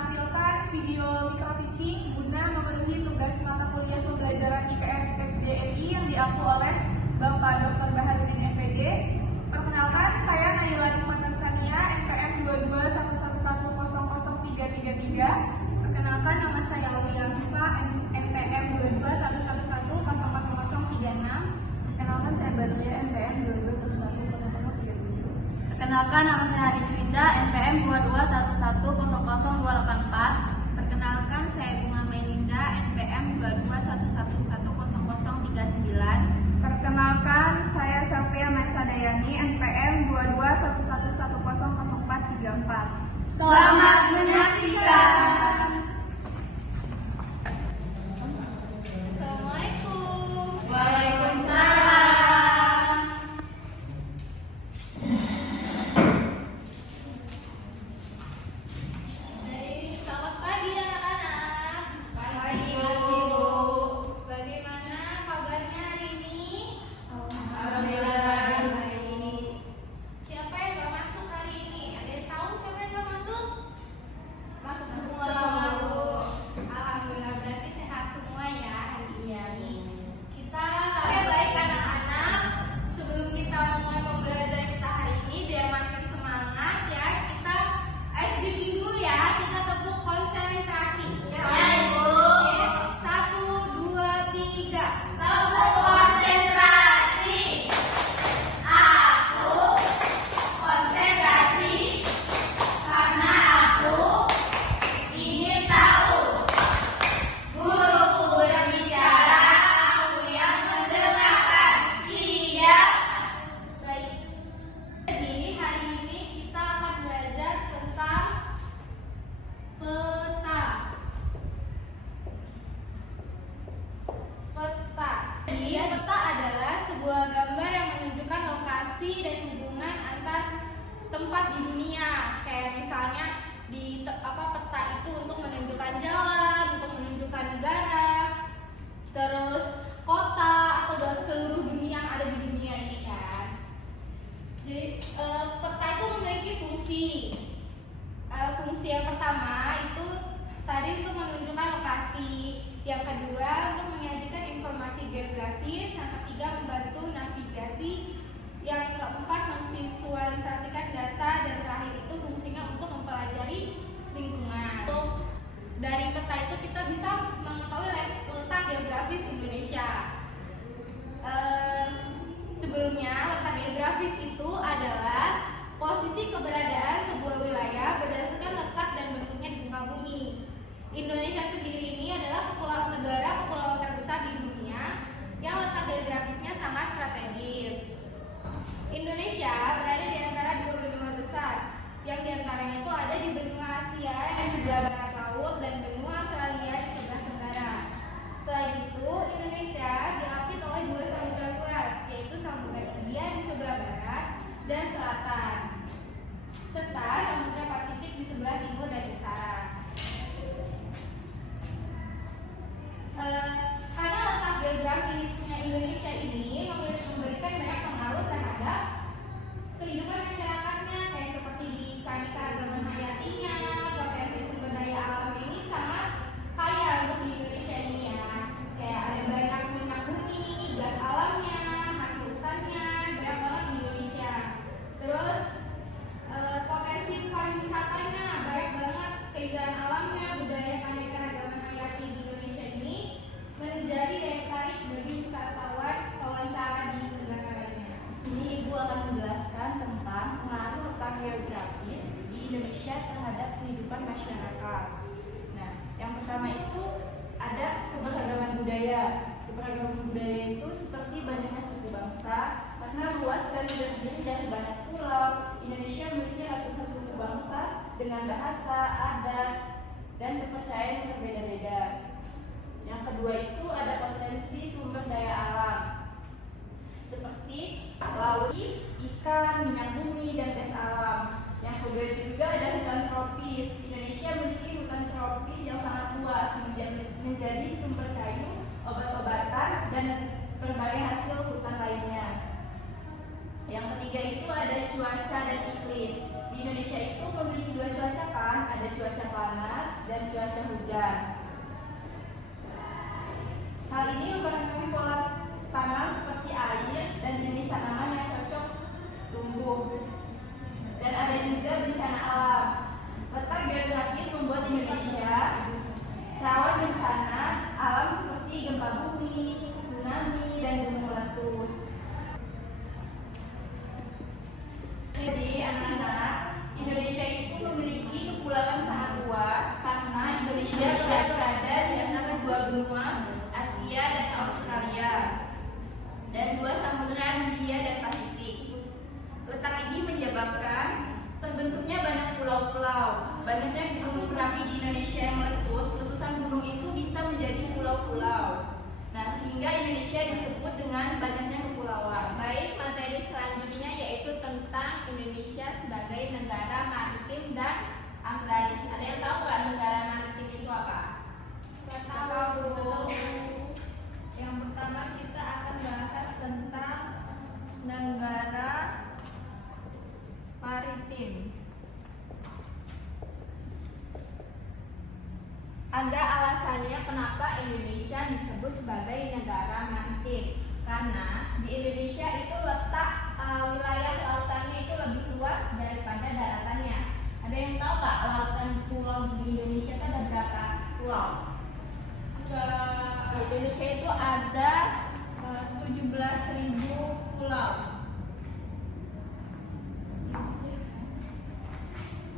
menampilkan video micro teaching guna memenuhi tugas mata kuliah pembelajaran IPS SDMI yang diampu oleh Bapak Dr. Baharudin MPD. Perkenalkan, saya Naila Nurmatan Sania, NPM 2211100333. Perkenalkan, nama saya Aulia Afifa, NPM 2211100036. Perkenalkan, saya Banuya, NPM 22110037. Perkenalkan, nama saya Hari Juwinda, NPM 2211000284. Perkenalkan, saya Bunga Melinda, NPM 2211100039. Perkenalkan, saya Safia Maisa Dayani, NPM 2211100434. Selamat menyaksikan. Assalamualaikum. Waalaikumsalam. Selamat pagi anak-anak. Pagi, Bu. Bagaimana kabarnya hari ini? Alhamdulillah baik. Siapa yang gak masuk hari ini? Ada yang tahu siapa yang gak masuk? Masuk semua, Bu. Alhamdulillah, berarti sehat semua ya hari ini. Kita Baik, anak-anak. Sebelum kita mulai pembelajaran kita hari ini, biar makin semangat ya, kita SBB dulu ya. Kita tepuk konsentrasi. Ya, Bu. Oke, 1, 2, 3. Tepuk konsentrasi. Aku konsentrasi karena aku ingin tahu. Guruku berbicara, aku yang mendengarkan. Siap? Baik. Jadi hari ini kita akan belajar tentang peta. Peta. Jadi peta adalah sebuah gambar yang menunjukkan lokasi dan hubungan antar tempat di dunia. Kayak misalnya di peta itu untuk menunjukkan jalan, untuk menunjukkan negara, terus kota atau seluruh dunia yang ada di dunia ini kan. Jadi peta itu memiliki fungsi. Fungsi yang pertama itu tadi untuk menunjukkan lokasi, yang kedua untuk menyajikan informasi geografis, yang ketiga membantu navigasi, yang keempat memvisualisasikan data, dan terakhir itu fungsinya untuk mempelajari lingkungan. Dari peta itu kita bisa mengetahui letak geografis Indonesia. Sebelumnya, letak geografis itu adalah posisi keberadaan sebuah wilayah berdasarkan letak dan bentuknya di muka bumi. Indonesia sendiri ini adalah negara kepulauan terbesar di dunia yang letak geografisnya sangat strategis. Indonesia berada di antara dua benua besar, yang diantaranya itu ada di benua Asia di sebelah barat laut dan benua Australia di sebelah tenggara. Selain itu, Indonesia diapit oleh dua samudra luas, yaitu Samudra Hindia di sebelah barat dan selatan, serta Samudra Pasifik di sebelah timur dan utara. Karena letak geografisnya Indonesia ini memberikan banyak pengaruh terhadap kehidupan masyarakatnya, kayak seperti di keanekaragaman hayatinya, potensi sumber daya alamnya ini sangat kaya untuk di Indonesia ini ya. Kayak ada banyak minyak bumi, gas alamnya, hasil hutannya, banyak banget di Indonesia. Terus potensi pariwisatanya banyak banget, keindahan alamnya, budaya keanekaragaman hayati di Indonesia ini menjadi daya tarik bagi wisatawan wawancara di negara lainnya. Ini Ibu akan menjelaskan tentang pengaruh letak geografis di Indonesia terhadap kehidupan masyarakat. Nah, yang pertama itu ada keberagaman budaya. Keberagaman budaya itu seperti banyaknya suku bangsa, karena luas dan terdiri dari banyak pulau. Indonesia memiliki ratusan suku bangsa dengan bahasa, adat, dan kepercayaan yang berbeda-beda. Yang kedua itu ada potensi sumber daya alam seperti laut, ikan, minyak bumi, dan gas alam. Yang kedua itu juga ada hutan tropis. Indonesia memiliki hutan tropis yang sangat luas, menjadi sumber kayu, obat-obatan, dan berbagai hasil hutan lainnya. Yang ketiga itu ada cuaca dan iklim. Di Indonesia itu memiliki dua cuaca kan, ada cuaca panas dan cuaca hujan. Hal ini mempengaruhi pola tanam seperti air dan jenis tanaman yang cocok tumbuh. Dan ada juga bencana alam. Letak geografis membuat Indonesia rawan bencana alam seperti gempa bumi, tsunami, dan gunung meletus. Jadi anak-anak, Indonesia itu memiliki kepulauan sangat luas karena Indonesia berada di antara dua benua, Asia dan Australia, dan dua samudera Hindia dan Pasifik. Letak ini menyebabkan terbentuknya banyak pulau-pulau. Banyaknya gunung berapi di Indonesia yang meletus, letusan gunung itu bisa menjadi pulau-pulau. Nah, sehingga Indonesia disebut dengan banyaknya kepulauan. Baik, materi selanjutnya yaitu tentang Indonesia sebagai negara maritim dan agraris. Ada yang tahu nggak negara maritim itu apa? Nggak tahu. Yang pertama kita akan bahas tentang negara maritim. Ada alasannya kenapa Indonesia disebut sebagai negara maritim. Karena di Indonesia itu letak wilayah lautannya itu lebih luas daripada daratannya. Ada yang tahu nggak lautan pulau di Indonesia itu ada berapa pulau? Di Indonesia itu ada 17.000 pulau.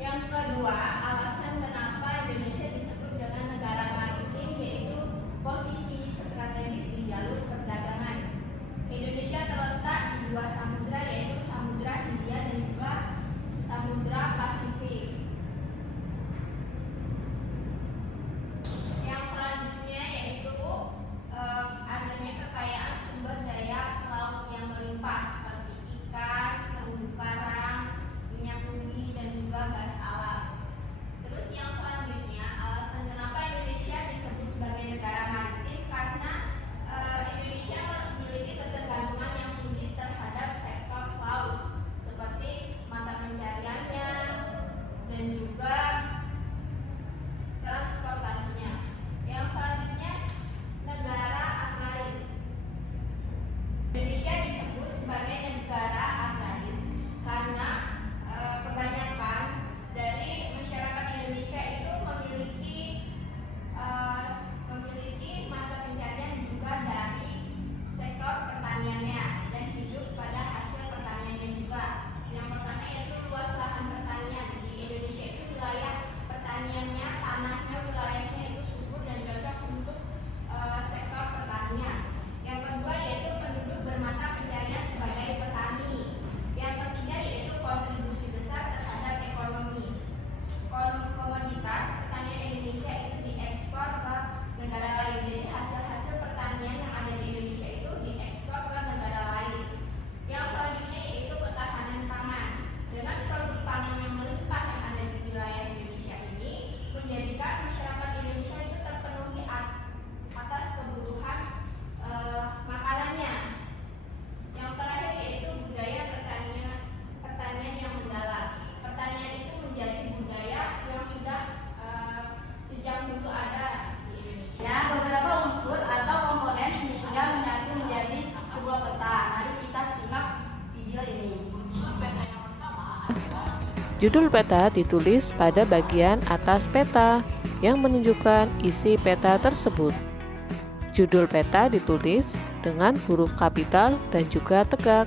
Yang kedua, alasan kenapa Indonesia disebut dengan negara maritim yaitu posisi strategis di jalur perdagangan. Indonesia terletak di dua samudera yaitu Samudra Hindia dan juga Samudra Pasifik. Yang selanjutnya yaitu adanya kekayaan sumber daya laut yang melimpah seperti ikan, terumbu karang, minyak bumi dan juga gas alam. Terus yang selanjutnya alasan kenapa Indonesia disebut sebagai negara maritim karena Indonesia memiliki ketergantungan yang tinggi terhadap sektor laut seperti mata pencariannya dan juga transportasinya. Yang selanjutnya negara agraris. Indonesia disebut sebagai negara agraris karena kebanyakan dari masyarakat Indonesia itu memiliki mata pencarian juga dari sektor pertaniannya dan hidup pada hasil pertaniannya juga. Yang pertama yaitu luas lahan pertanian di Indonesia itu wilayah pertaniannya, tanahnya, wilayahnya itu subur dan cocok untuk sektor pertanian. Yang kedua yaitu penduduk bermata pencarian sebagai petani. Yang ketiga yaitu kontribusi besar terhadap ekonomi. Komoditas pertanian Indonesia itu diekspor ke negara lain. Jadi hasil-hasil pertanian yang ada di Indonesia itu diekspor ke negara lain. Yang selanjutnya yaitu ketahanan pangan. Dengan produk pangan yang melimpah yang ada di wilayah Indonesia ini menjadikan masyarakat Indonesia itu terpenuhi atas kebutuhan makanannya. Yang terakhir yaitu budaya pertanian yang mendalam. Pertanian itu menjadi budaya yang sudah sejak dulu ada di Indonesia. Ya, beberapa unsur atau komponen sehingga menyatu menjadi sebuah peta. Mari kita simak video ini. Judul peta ditulis pada bagian atas peta yang menunjukkan isi peta tersebut. Judul peta ditulis dengan huruf kapital dan juga tegak.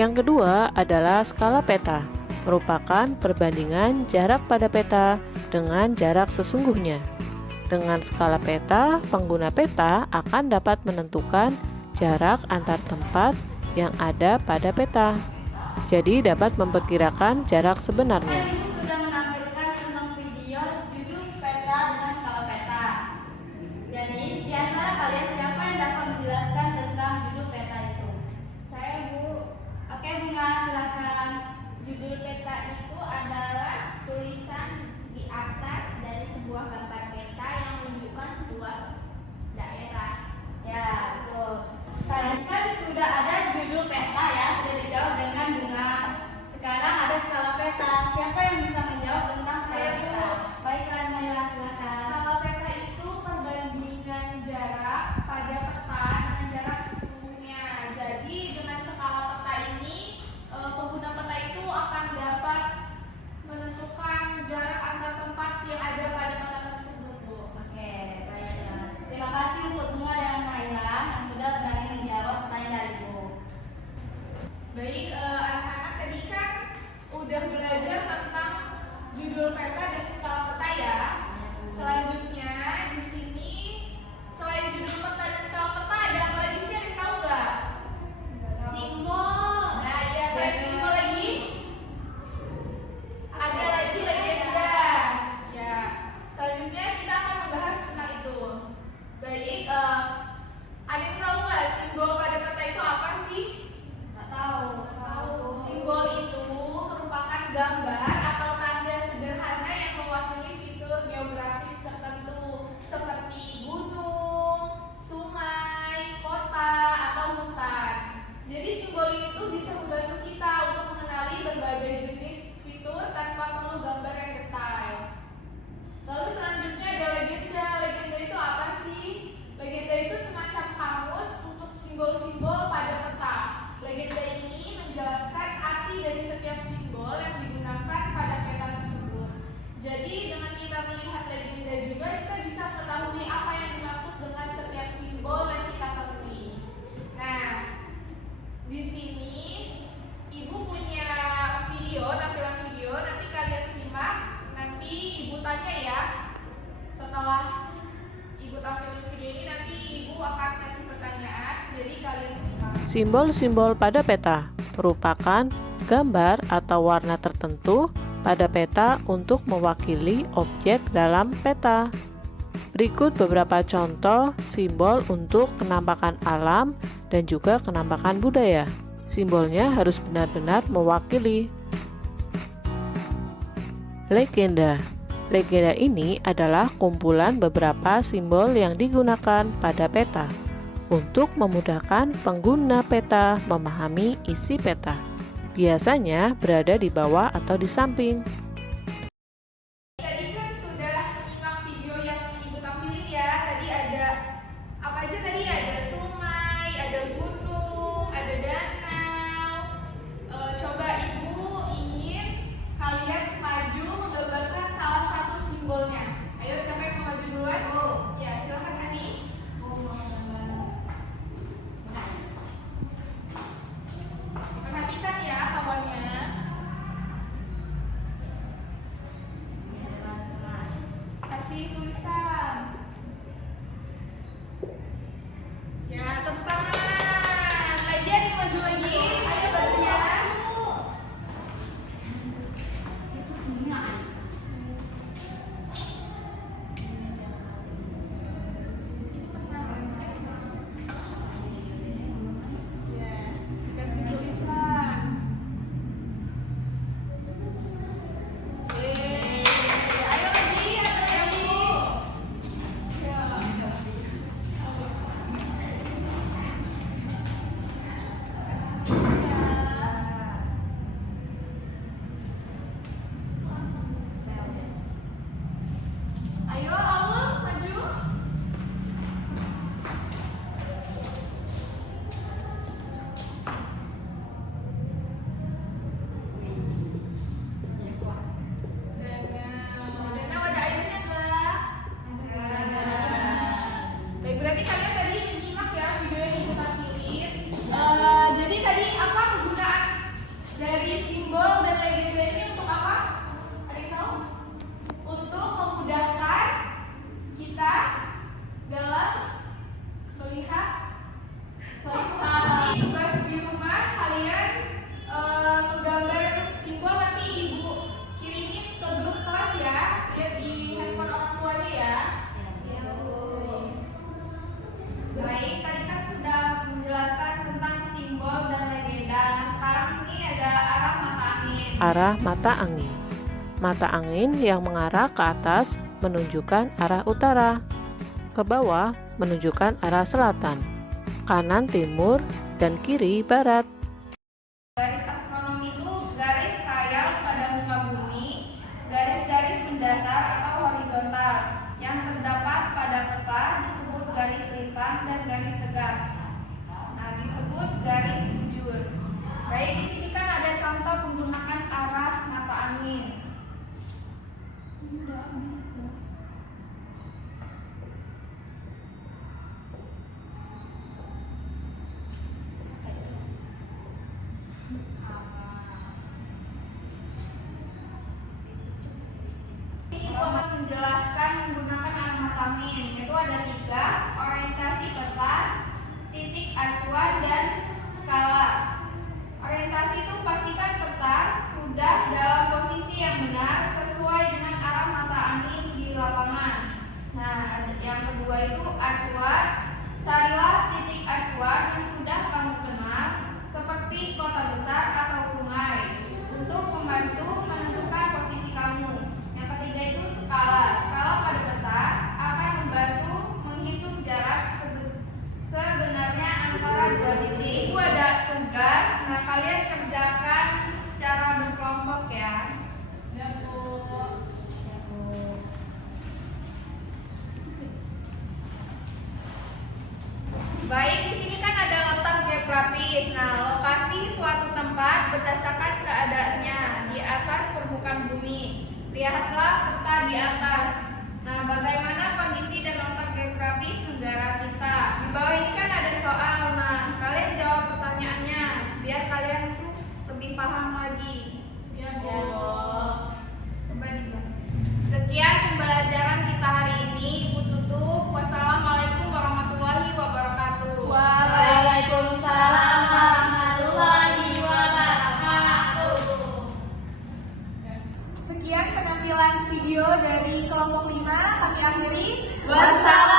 Yang kedua adalah skala peta, merupakan perbandingan jarak pada peta dengan jarak sesungguhnya. Dengan skala peta, pengguna peta akan dapat menentukan jarak antar tempat yang ada pada peta. Jadi dapat memperkirakan jarak sebenarnya. Ibu sudah menampilkan tentang video judul peta dengan skala peta. Jadi, di antara kalian siapa yang dapat menjelaskan tentang judul peta itu? Saya Bu. Oke, Bunga, silakan. Judul peta itu adalah tulisan di atas dari sebuah gambar peta yang menunjukkan sebuah daerah. Ya, betul. Tadi kan sudah ada judul peta ya, sudah dijawab dengan Bunga. Sekarang ada skala peta. gambar atau tanda sederhana yang mewakili fitur geografis tertentu seperti gunung, sungai, kota, atau hutan. Jadi simbol ini tuh bisa membantu kita untuk mengenali berbagai jenis fitur tanpa perlu gambar yang detail. Lalu selanjutnya ada legenda. Legenda itu apa sih? Legenda itu semacam kamus untuk simbol-simbol pada peta. Legenda ini menjelaskan arti dari setiap simbol yang digunakan pada peta tersebut. Jadi dengan kita melihat legenda juga kita bisa mengetahui apa yang dimaksud dengan setiap simbol yang kita temui. Nah, di sini Ibu punya video, tampilan video, nanti kalian simak, nanti Ibu tanya ya. Setelah Ibu tampilin video ini nanti Ibu akan kasih pertanyaan, jadi kalian simak. Simbol-simbol pada peta merupakan gambar atau warna tertentu pada peta untuk mewakili objek dalam peta. Berikut beberapa contoh simbol untuk penampakan alam dan juga penampakan budaya. Simbolnya harus benar-benar mewakili. Legenda. Legenda ini adalah kumpulan beberapa simbol yang digunakan pada peta untuk memudahkan pengguna peta memahami isi peta. Biasanya berada di bawah atau di samping. Tadi kan sudah menyimak video yang Ibu tampilin ya. Tadi ada apa aja tadi? Ada sungai, ada gunung, ada danau. Coba Ibu ingin kalian maju menggambarkan salah satu simbolnya. Ayo siapa yang mau maju duluan? Ya, silakan Ani. Perhatikan ya kawannya. Kasih tulisan. Ya, tepuk tangan. Lagi ada yang maju lagi. Ayo bantu ya. Ya, kasih tulisan. Ayo lagi, ada lagi. Ya. Ayo Aul maju. Danau ada airnya enggak? Ada. Baik, berarti kalian tadi menyimak ya video yang Ibu tampilin. Jadi tadi apa kegunaan dari simbol dan legenda ini untuk apa? Ada yang tahu? Untuk memudahkan kita dalam melihat peta. Nanti tugas di rumah kalian menggambar simbol, nanti Ibu kirimin ke grup kelas ya. Lihat di handphone orang tuanya ya. Baik, tadi kan sudah menjelaskan tentang simbol dan legenda. Nah, sekarang ini ada arah mata angin. Arah mata angin. Mata angin yang mengarah ke atas menunjukkan arah utara, ke bawah menunjukkan arah selatan, kanan timur, dan kiri barat. Garis astronomi itu garis khayal pada muka bumi, garis-garis mendatar atau horizontal yang terdapat pada peta disebut garis lintang dan garis tegak. Nah, disebut garis bujur. Baik, di sini kan ada contoh penggunaan arah mata angin. Ini udah habis, Cok. Ini menjelaskan menggunakan arah mata angin, yaitu ada 3: orientasi peta, titik acuan, dan skala. Orientasi itu pastikan peta sudah dalam posisi yang benar sesuai dengan arah mata angin di lapangan. Nah, yang kedua itu acuan. Carilah titik acuan yang sudah kamu kenal seperti kota besar atau sungai untuk membantu Lihatlah peta di atas. Nah, bagaimana kondisi dan letak geografis negara kita? Di bawah ini kan ada soal. Nah, kalian jawab pertanyaannya biar kalian tuh lebih paham lagi. Ya, Coba dijawab. Sekian pembelajaran kita hari ini. Ibu tutup. Wassalamualaikum warahmatullahi wabarakatuh. Waalaikumsalam warahmatullahi wabarakatuh. Sekian penampilan video dari kelompok 5, kami akhiri. Wassalam.